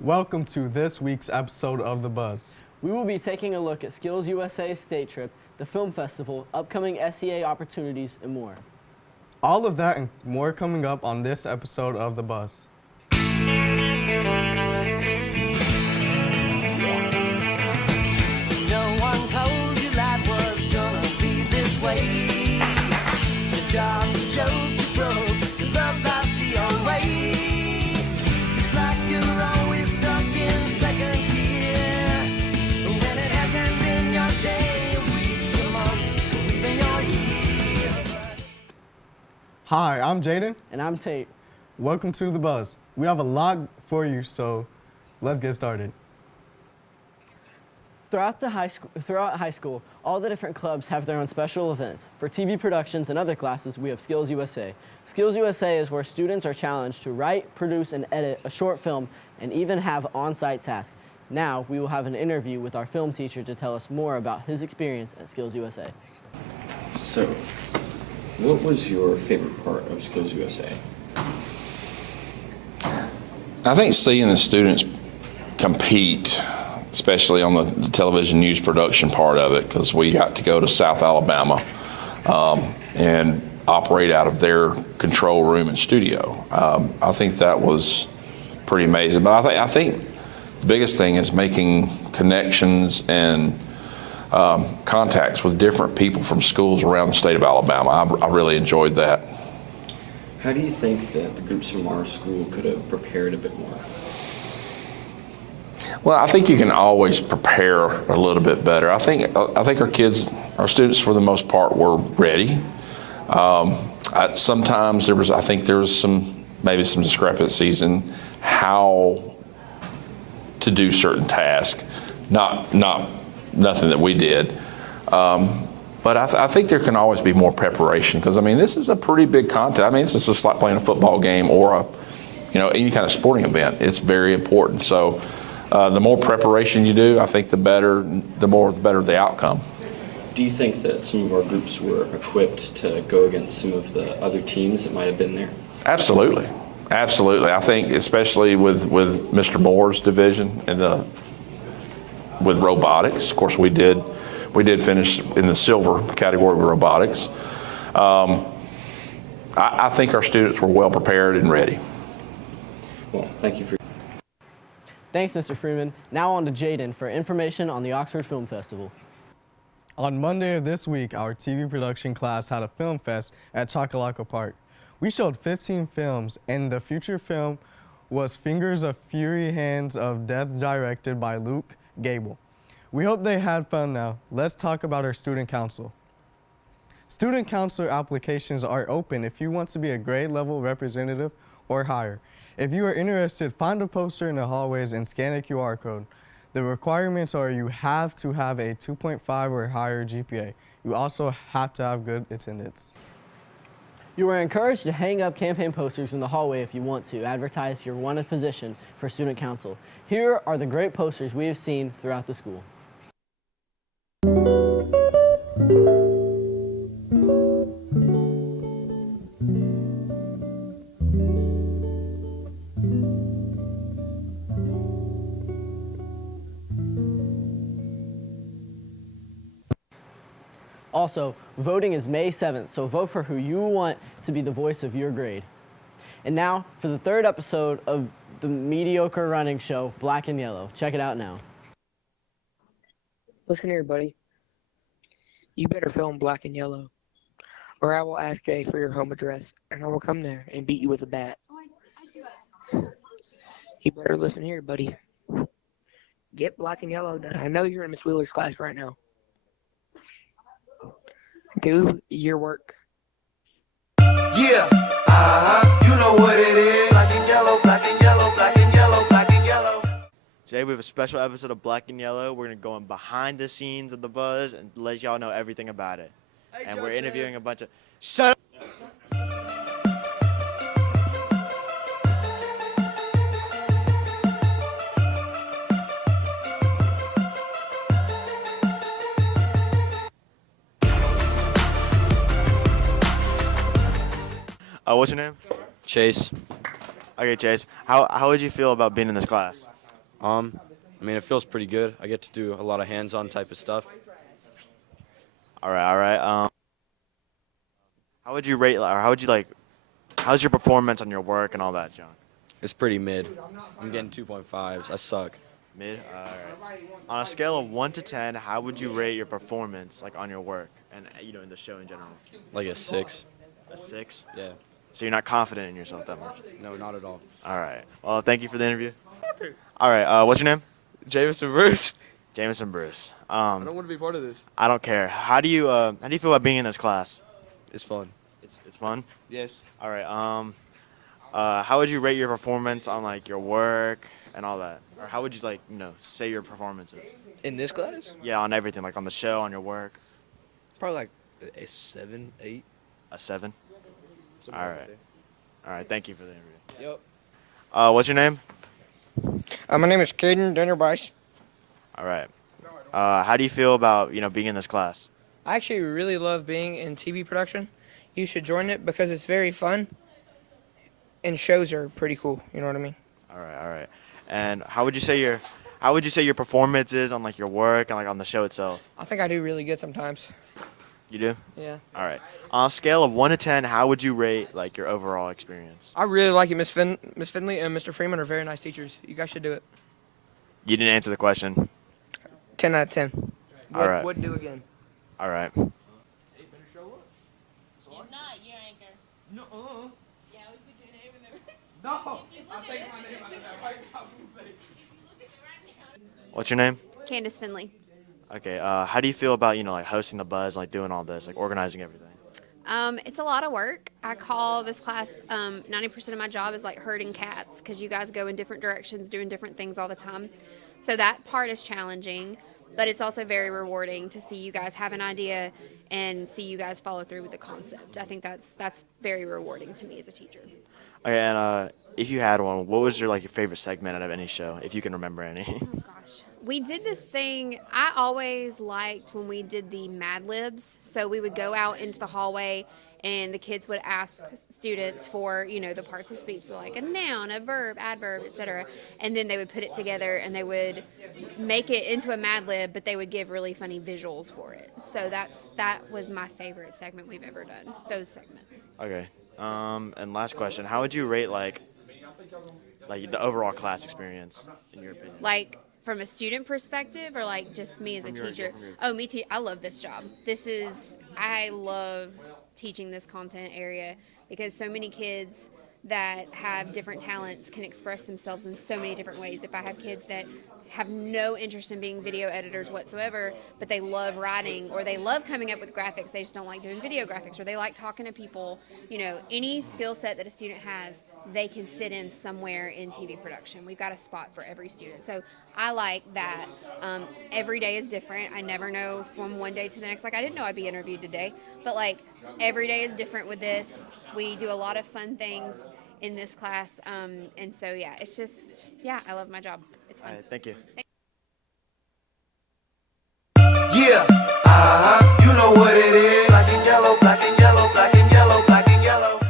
Welcome to this week's episode of The Buzz. We will be taking a look at Skills USA's state trip, the film festival, upcoming SEA opportunities, and more. All of that and more coming up on this episode of The Buzz. No one told you life was gonna be this way. Your job's a joke, you broke, your love life's the old way. It's like you're always stuck in second gear. When it hasn't been your day, your week, your month, or even your year. Hi, I'm Jaden. And I'm Tate. Welcome to The Buzz. We have a lot for you, so let's get started. Throughout high school, all the different clubs have their own special events. For TV productions and other classes, we have Skills USA. Skills USA is where students are challenged to write, produce, and edit a short film and even have on-site tasks. Now, we will have an interview with our film teacher to tell us more about his experience at Skills USA. So, what was your favorite part of Skills USA? I think seeing the students compete, especially on the television news production part of it, because we got to go to South Alabama and operate out of their control room and studio. I think that was pretty amazing. But I think the biggest thing is making connections and contacts with different people from schools around the state of Alabama. I really enjoyed that. How do you think that the groups from our school could have prepared a bit more? Well, I think you can always prepare a little bit better. I think our students, for the most part, were ready. Sometimes there was maybe some discrepancies in how to do certain tasks. Nothing that we did. But I think there can always be more preparation because, this is a pretty big contest. This is just like playing a football game or any kind of sporting event. It's very important. So the more preparation you do, I think the better the outcome. Do you think that some of our groups were equipped to go against some of the other teams that might have been there? Absolutely. I think especially with Mr. Moore's division and with robotics. Of course, we did finish in the silver category with robotics. I think our students were well prepared and ready. Well, thank you for. Thanks, Mr. Freeman. Now on to Jaden for information on the Oxford Film Festival. On Monday of this week, our TV production class had a film fest at Chocolaco Park. We showed 15 films, and the feature film was Fingers of Fury, Hands of Death, directed by Luke Gable. We hope they had fun now. Let's talk about our student council. Student council applications are open if you want to be a grade level representative or higher. If you are interested, find a poster in the hallways and scan a QR code. The requirements are you have to have a 2.5 or higher GPA. You also have to have good attendance. You are encouraged to hang up campaign posters in the hallway if you want to advertise your wanted position for student council. Here are the great posters we have seen throughout the school. Also, voting is May 7th, so vote for who you want to be the voice of your grade. And now, for the third episode of the mediocre running show, Black and Yellow. Check it out now. Listen here, buddy. You better film Black and Yellow, or I will ask Jay for your home address, and I will come there and beat you with a bat. You better listen here, buddy. Get Black and Yellow done. I know you're in Miss Wheeler's class right now. Do your work. Yeah, you know what it is. Black and yellow, black and yellow, black and yellow, black and yellow. Today we have a special episode of Black and Yellow. We're going to go in behind the scenes of The Buzz and let y'all know everything about it. And we're interviewing a bunch of... Shut up! What's your name? Chase. Okay, Chase. How would you feel about being in this class? I mean, it feels pretty good. I get to do a lot of hands-on type of stuff. All right. How would you rate, or how would you like, how's your performance on your work and all that, John? It's pretty mid. I'm getting 2.5s. I suck. Mid? All right. On a scale of 1 to 10, how would you rate your performance, like on your work and, you know, in the show in general? Like a 6. A 6? Yeah. So you're not confident in yourself that much? No, not at all. All right. Well, thank you for the interview. All right. What's your name? Jameson Bruce. Jameson Bruce. I don't want to be part of this. I don't care. How do you feel about being in this class? It's fun. It's fun. Yes. All right. How would you rate your performance on like your work and all that? Or how would you like, you know, say your performances? In this class? Yeah, on everything, like on the show, on your work. Probably like a 7, 8. A 7. All right. All right. Thank you for the interview. Yep. What's your name? My name is Caden Daniel Bryce. All right. How do you feel about, you know, being in this class? I actually really love being in TV production. You should join it because it's very fun, and shows are pretty cool. You know what I mean? All right. And how would you say your performance is on like your work and like on the show itself? I think I do really good sometimes. You do? Yeah. All right. On a scale of 1 to 10, how would you rate like your overall experience? I really like it. Miss Finley and Mr. Freeman are very nice teachers. You guys should do it. You didn't answer the question. 10 out of 10. All right. Wouldn't do again. All right. What's your name? Candace Finley. Okay. How do you feel about, you know, like hosting the buzz, like doing all this, like organizing everything? It's a lot of work. I call this class, 90% of my job is like herding cats because you guys go in different directions doing different things all the time. So that part is challenging, but it's also very rewarding to see you guys have an idea and see you guys follow through with the concept. I think that's very rewarding to me as a teacher. Okay, and if you had one, what was your favorite segment out of any show, if you can remember any? Oh gosh. We did this thing, I always liked when we did the Mad Libs. So we would go out into the hallway and the kids would ask students for, you know, the parts of speech, so like a noun, a verb, adverb, etc. And then they would put it together and they would make it into a Mad Lib, but they would give really funny visuals for it. So that was my favorite segment we've ever done, those segments. Okay. And last question, how would you rate like the overall class experience in your opinion? Like from a student perspective or like just me as a teacher? Oh, me too. I love this job. I love teaching this content area because so many kids that have different talents can express themselves in so many different ways. If I have kids that have no interest in being video editors whatsoever, but they love writing or they love coming up with graphics, they just don't like doing video graphics, or they like talking to people, you know, any skill set that a student has, they can fit in somewhere in TV production. We've got a spot for every student. So I like that. Every day is different. I never know from one day to the next. Like I didn't know I'd be interviewed today, but like every day is different with this. We do a lot of fun things in this class. And so, yeah, it's just, yeah, I love my job. It's fun. All right, thank you. Yeah, you know what it is. Black and yellow, black and yellow, black and yellow, black and yellow.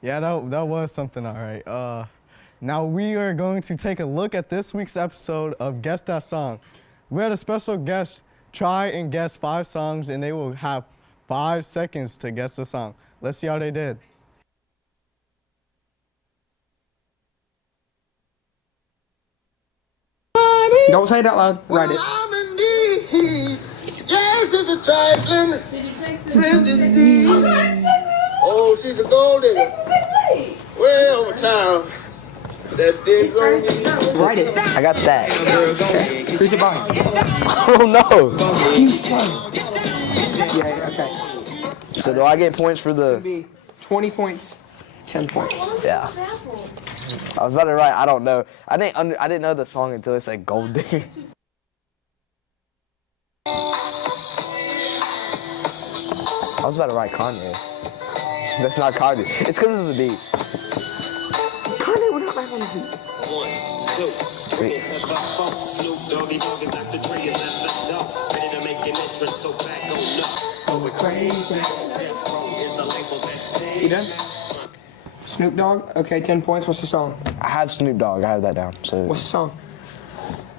Yeah, that was something, all right. Now we are going to take a look at this week's episode of Guess That Song. We had a special guest try and guess 5 songs, and they will have 5 seconds to guess the song. Let's see how they did. Don't say it out loud. Write it. I'm in need. Yes, it's a trifling friend indeed. Oh, she's a gold digger. Way over town. That digs on me. Write it. I got that. Okay. Who's it by? Oh no. You slow. Yeah, okay. So do I get points for the? Be 20 points, 10 points. Yeah. I was about to write. I don't know. I didn't know the song until it said Gold Digger. I was about to write Kanye. That's not Kanye. It's because of the beat. Kanye would not rap on the beat. 1, 2, 3. You done? Snoop Dogg? Okay, 10 points. What's the song? I have Snoop Dogg. I have that down. So What's the song?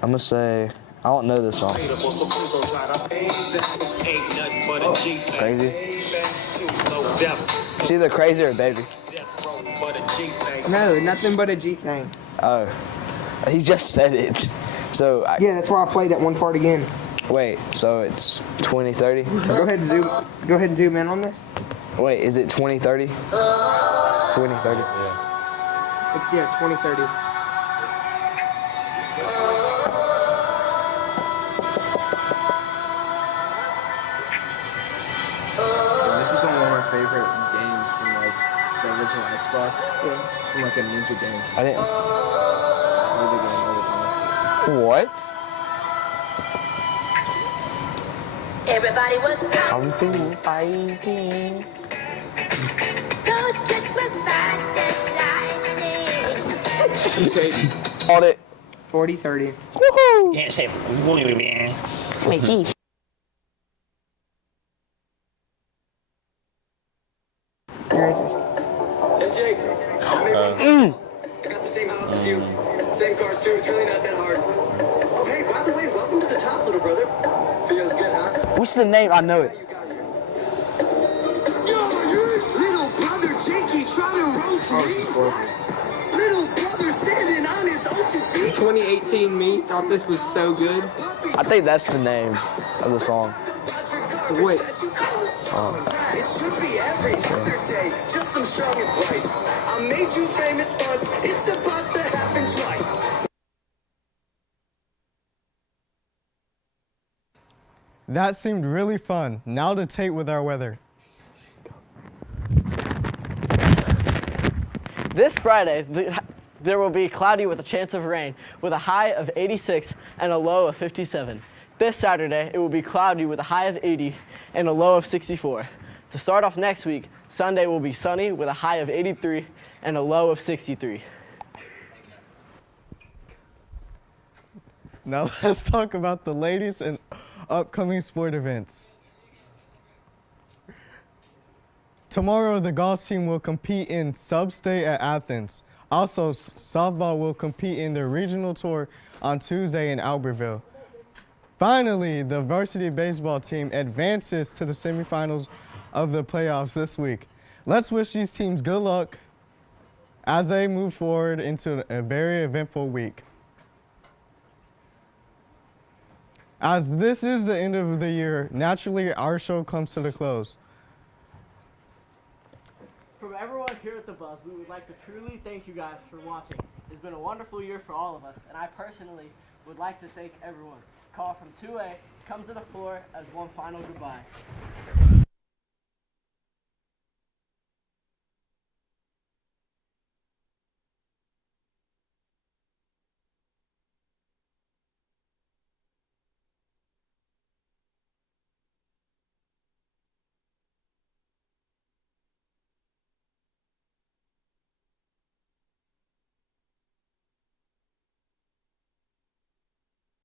I'm gonna say I don't know this song. Crazy. It's either Crazy or Baby. No, nothing but a G thing. Oh, he just said it. So Yeah, that's why I played that one part again. wait. So it's 2030. Go ahead and zoom in on this. Wait, is it 2030? 2030. Yeah, 2030. This was on one of my favorite games from like the original Xbox. Yeah. From like a ninja game. I didn't. Love the game all the time. What? Everybody was I'm feeling fighting. those kids were fast as lightning. Okay. Called it. 40-30. Woohoo! Yeah, say, Wait, geez. Your answers. Hey Jake, I got the same house as you, same cars too. It's really not that hard. Oh hey, by the way, welcome to the top, little brother. Feels good, huh? What's the name? I know it. Yo, little brother Jakey trying to roast me. Little brother standing on his own 2 feet. 2018 me thought this was so good. I think that's the name of the song. Wait. It should be every other day. Just some strong advice. I made you famous once. It's about to happen twice. That seemed really fun. Now to Tate with our weather. This Friday, there will be cloudy with a chance of rain, with a high of 86 and a low of 57. This Saturday, it will be cloudy with a high of 80 and a low of 64. To start off next week, Sunday will be sunny with a high of 83 and a low of 63. Now let's talk about the latest and upcoming sport events. Tomorrow, the golf team will compete in Sub-State at Athens. Also, softball will compete in the regional tour on Tuesday in Albertville. Finally, the varsity baseball team advances to the semifinals of the playoffs this week. Let's wish these teams good luck as they move forward into a very eventful week. As this is the end of the year, naturally our show comes to the close. From everyone here at The Buzz, we would like to truly thank you guys for watching. It's been a wonderful year for all of us, and I personally would like to thank everyone. Call from 2A, come to the floor as one final goodbye.